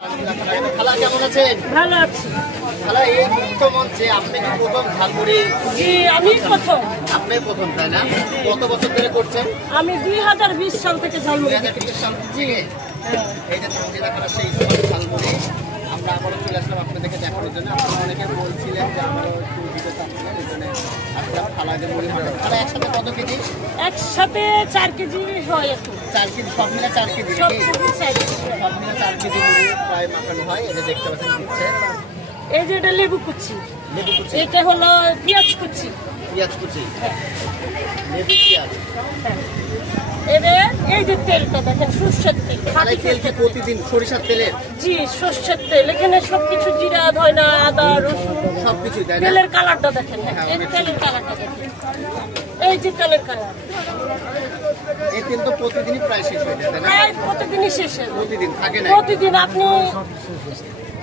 খালা কেমন আছেন? ভালো আছি। খালা এই মুক্ত মঞ্চে আপনি কি প্রথম ঝালমুড়ি? জি আমি প্রথম। আপনি প্রথম তাই না? কত বছর ধরে করছেন? আমি 2020 সাল থেকে ঝালমুড়ি। 2020 সাল থেকে এই যে তঞ্জিলা খালার সেই স্মার্ট ঝালমুড়ি আমরা আবারও চলে আসলাম আপনাদেরকে দেখানোর জন্য। আপনারা অনেকে বলছিলেন যে আমারও একটু ভিডিও চাচ্ছিলেন, এই জন্য আসলাম। খালা যে মুড়ি হবে, খালা একসাথে কত কেজি? একসাথে 4 কেজি হয় এখন। 4 কেজি, সব মিলে 4 কেজি সব নাকি? KG 4 KG. সব মিলে 4 কেজি মুড়ি প্রায় মাখানো হয়। এই যে দেখতে পাচ্ছেন দিচ্ছে। এই যে এটা লেবু কুচি, লেবু কুচি, এটা হলো পেঁয়াজ কুচি, পেঁয়াজ কুচি, লেবু পেঁয়াজ। এদের এই যে তেলটা দেখেন, সরষের তেল। খালাই তেল কি প্রতিদিন সরিষার তেলের? জি সরষের তেল। এখানে সবকিছু জিরা, ধনিয়া, আদা, রসুন সবকিছু তাই না? তেলের কালারটা দেখেন, এই তেলের কালারটা দেখেন, এই যে তেলের কালার। এই তেল তো প্রতিদিনই প্রায় শেষ হয়ে যায় তাই না? প্রায় প্রতিদিনই শেষে, প্রতিদিন থাকে না? প্রতিদিন আপনি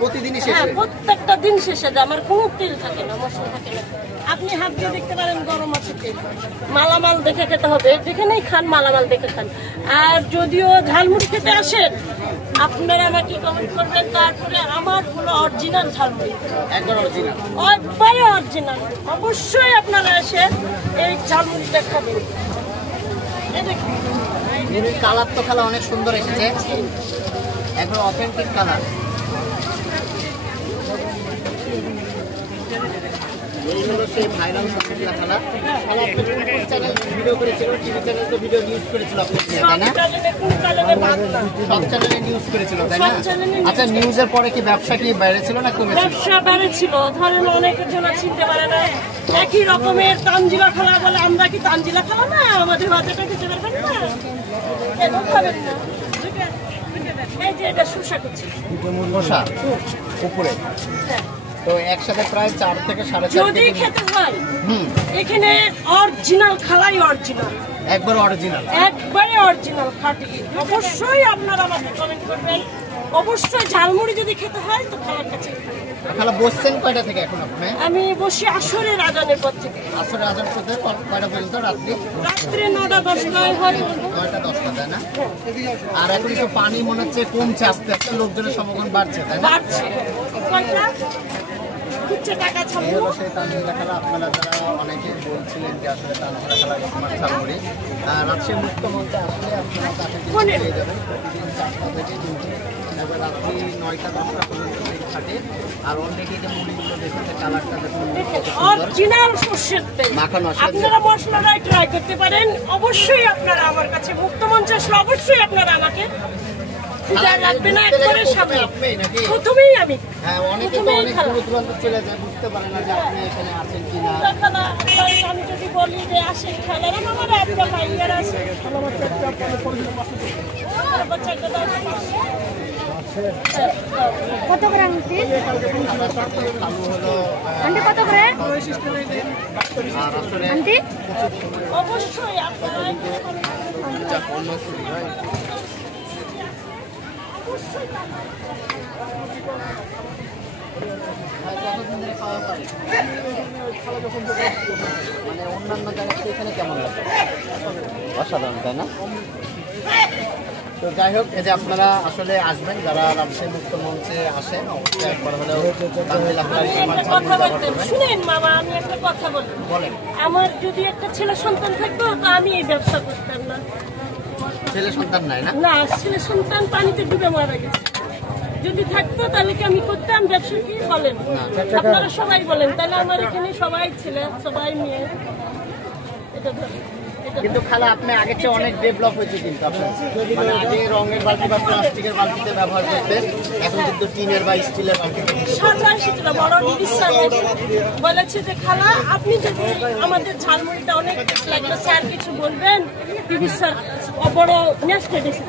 প্রতিদিনই শেষ হ্যাঁ হয়। প্রত্যেকটা দিন শেষে যায়। আমার কোনো তেল থাকে না, মশলা থাকে না। আপনি হাত দিয়ে দেখতে পারেন গরম আছে তেল। মালামাল দেখে খেতে হবে, যেখানেই খান মালামাল দেখে খান। আর যদিও ঝালমুড়ি খেতে আসেন, আপনারা আমাকে কমেন্ট করবেন, তারপরে আমার হলো অরিজিনাল ঝালমুড়ি, একবার অরিজিনাল। একবারে অরিজিনাল। অবশ্যই আপনারা এসে এই ঝালমুড়িটা খাবেন। এই দেখুন মুড়ির কালার তো খালা অনেক সুন্দর এসেছে, একবার অথেন্টিক কালার। এই হলো সেই ভাইরাল তঞ্জিলা খালা। খালা আপনি কোন চ্যানেল ভিডিও করেছিল? টিভি চ্যানেল তো ভিডিও নিউজ করেছিল আপনি তাই না? সব চ্যানেলে নিউজ করেছিল তাই না? আচ্ছা, নিউজের পরে কি ব্যবসা কি বেড়েছিল না কমেছিল? ব্যবসা বেড়েছিল। ধরেন অনেকের জন্য চিনতে পারে না, একই রকমের তানজিলা খালা বলে, আমরা কি তানজিলা খালা না? আমাদের বাচ্চাটা খেতে পারবেন না, কেন খাবেন না? এই যে এটা শসা কুচি, মশা উপরে তো একসাথে প্রায় 4 থেকে 4.5 যদি কেজি। খেতে হয় এখানে অরিজিনাল খালাই, অরিজিনাল একবার অরিজিনাল, একবারে অরিজিনাল খাঁটি। অবশ্যই আপনারা আমাকে কমেন্ট করবেন। অবশ্যই ঝালমুড়ি যদি খেতে হয় তো খালার কাছে। খালা বসছেন কয়টা থেকে এখন আপনি? আমি বসি আসরের আজানের পর থেকে, আসলে আজান করতে কয়টা পর্যন্ত? রাত্রি রাত্রে 9টা 10টায় হয়। 9টা 10টা তাই না? আর এখন তো পানি মনে হচ্ছে কমছে, আস্তে আস্তে লোকজনের সমাগম বাড়ছে তাই না? বাড়ছে কয়টা হচ্ছে টাকা এই ছাড়বো। হলো সেই তানজিলা খালা। আপনারা যারা অনেকে বলছিলেন যে আসলে তানজিলা খালা স্মার্ট ঝালমুড়ি রাজশাহী মুক্ত মঞ্চে আসলে আপনারা তাকে কিন্তু পেয়ে যাবেন প্রতিদিন 4টা থেকে কিন্তু এবার রাত্রি 9টা 10টা পর্যন্ত থাকে। আর অলরেডি যে মুড়িগুলো দেখুন, কালারটা দেখুন অরিজিনাল সরষের তেল মাখানো আসলে। আপনারা মশলাটাই ট্রাই করতে পারেন। অবশ্যই আপনারা আমার কাছে মুক্ত মঞ্চে আসলে অবশ্যই আপনারা আমাকে লাগবে না, একবারে সামনে প্রথমেই আমি। হ্যাঁ, অনেকে তো অনেক দূর দূরান্ত চলে যায়, বুঝতে পারে না যে আপনি এখানে আছেন কিনা। আমি যদি বলি যে আসেন খেলার, আমার একটা ভাইয়ার আছে, কত করে আনতে আনতে কত করে আনতে অবশ্যই আপনারা মানে অন্যান্য জায়গায় এখানে কেমন লাগে? অসাধারণ তাই না? তো যাই হোক, এই যে আপনারা আসলে আসবেন, যারা রাজশাহী মুক্ত মঞ্চে আসেন অবশ্যই একবার হলেও তানজিলা খালার স্মার্ট ঝালমুড়ি ব্যবহার করবেন। শুনেন মামা, আমি একটা কথা বলি। বলেন। আমার যদি একটা ছেলে সন্তান থাকতো তো আমি এই ব্যবসা করতাম না। ছেলে সন্তান নাই না? না, ছেলে সন্তান পানিতে ডুবে মারা গেছে। যদি থাকতো তাহলে কি আমি করতাম ব্যবসা? কি বলেন আপনারা সবাই বলেন? তাহলে আমার এখানে সবাই ছেলে, সবাই মেয়ে। এটা ধরেন, কিন্তু খালা আপনি আগের চেয়ে অনেক ডেভেলপ হয়েছে কিন্তু আপনার। মানে আগে রঙের বালতি বা প্লাস্টিকের বালতিতে ব্যবহার করতেন, এখন কিন্তু টিনের বা স্টিলের বালতিতে। বড় দিদির স্যার বলেছে যে খালা আপনি যদি আমাদের ঝালমুড়িটা অনেক লাগলো, স্যার কিছু বলবেন? দিদির স্যার বড় নেক্সট এসেছে,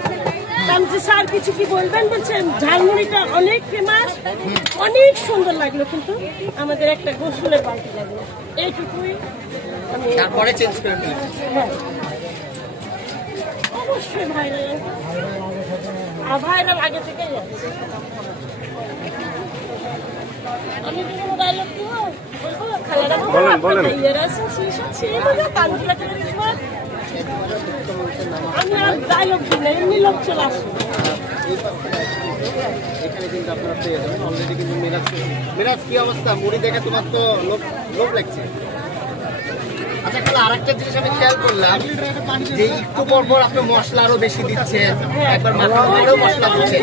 স্যার কিছু কি বলবেন? বলছেন ঝালমুড়িটা অনেক ফেমাস, অনেক সুন্দর লাগলো, কিন্তু আমাদের একটা গোসলের বালতি লাগলো। এইটুকুই তারপরে চেঞ্জ করে ফেলেছি। হ্যাঁ অবশ্যই ভাইরাল, আর ভাইরাল আগে থেকেই আছে। আমি বিভিন্ন ডায়লগ দিব, বলবো খালারা ভাইয়ারা আছে, তানজিলা খালা। আমি আর ডায়লগ দিই না, এমনি লোক চলে আসে। এই পাশ থেকে এখানে কিন্তু আপনারা পেয়ে যাবেন অলরেডি কিন্তু মিরাজ কি অবস্থা মুড়ি দেখে তোমার তো লোভ লাগছে। আচ্ছা খালা আরেকটা জিনিস আমি খেয়াল করলাম যে একটু পর পর আপনি মশলা আরো বেশি দিচ্ছেন, একবার মাখানোর পরেও মশলা দিচ্ছেন।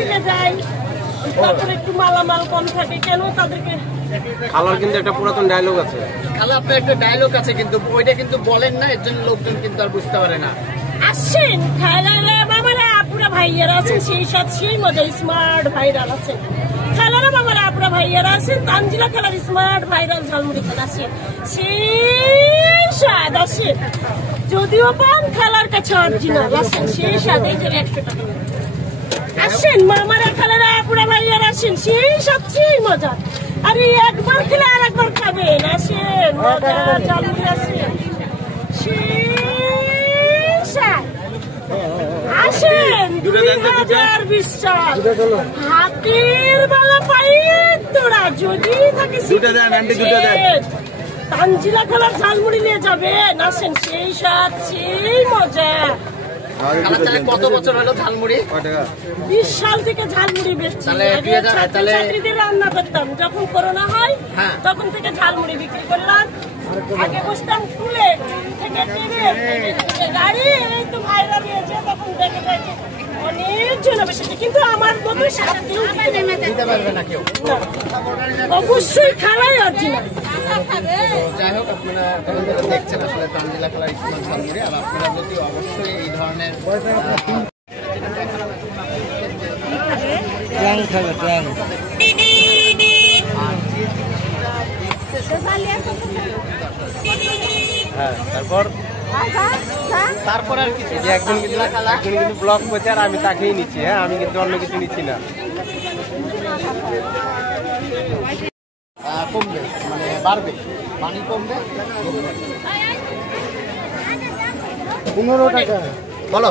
তারপরে একটু মালামাল কম থাকে কেন তাদেরকে। খালার কিন্তু একটা পুরাতন ডায়লগ আছে, খালা আপনার একটা ডায়লগ আছে কিন্তু ওইটা কিন্তু বলেন না, এর জন্য লোকজন কিন্তু আর বুঝতে পারে না। আসছেন খালারা বাবারা আপুরা ভাইয়ারা আছেন সেই সাথে সেই মজা স্মার্ট ভাইরাল আছেন। খালারা বাবারা আপুরা ভাইয়ারা আছেন তানজিলা খালার স্মার্ট ভাইরাল ঝালমুড়ি খান আছে সেই স্বাদ আছে। যদিও পান খালার কাছে অরিজিনাল আছেন সেই স্বাদ। এই যে 100 টাকা আসেন মামারা খালারা আপুরা ভাইয়ারা আছেন সেই সবচেয়ে মজা। আরে একবার খেলে আর একবার খাবেন। আসেন মজা ঝালমুড়ি আসেন আসেন 2020 সাল হাতের বেলা পাইয়ে তোরা যদি থাকে তানজিলা খালার ঝালমুড়ি নিয়ে যাবেন। আসেন সেই স্বাদ সেই মজা। কত বছর হলো ঝালমুড়ি? 20 সাল থেকে ঝালমুড়ি বেচছি। ছাত্রীদের রান্না করতাম, যখন করোনা হয় তখন থেকে ঝালমুড়ি বিক্রি করলাম। আগে বসতাম স্কুলে থেকে গাড়ি এই তো ভাইরা নিয়েছে তখন দেখে যাচ্ছে অনেক জন বসেছে, কিন্তু আমার মতো দিতে পারবে না কেউ। অবশ্যই খালাই অরিজিনাল। যাই হোক আপনারা দেখছেন আসলে তানজিলা খালার স্মার্ট ঝালমুড়ি। আর আপনারা যদি অবশ্যই এই ধরনের হ্যাঁ তারপর আর কিছু একজন কিন্তু ব্লগ করছে আর আমি তাকেই নিচ্ছি। হ্যাঁ আমি কিন্তু অন্য কিছু নিচ্ছি না। কমবে মানে বাড়বে, পানি কমবে। 15 টাকা বলো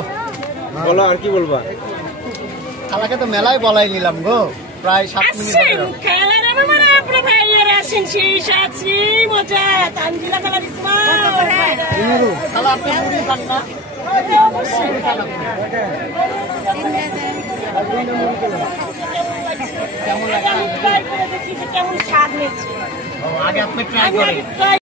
বলো আর কি বলবা? খালাকে তো মেলায় বলাই নিলাম গো, প্রায় 7 মিনিট আসেন সেই সাথ সেই মজা। তানজিলা খালার খালা আপনি মুড়ি খান না? কেমন স্বাদ হয়েছে আগে আপনি ট্রাই করেন।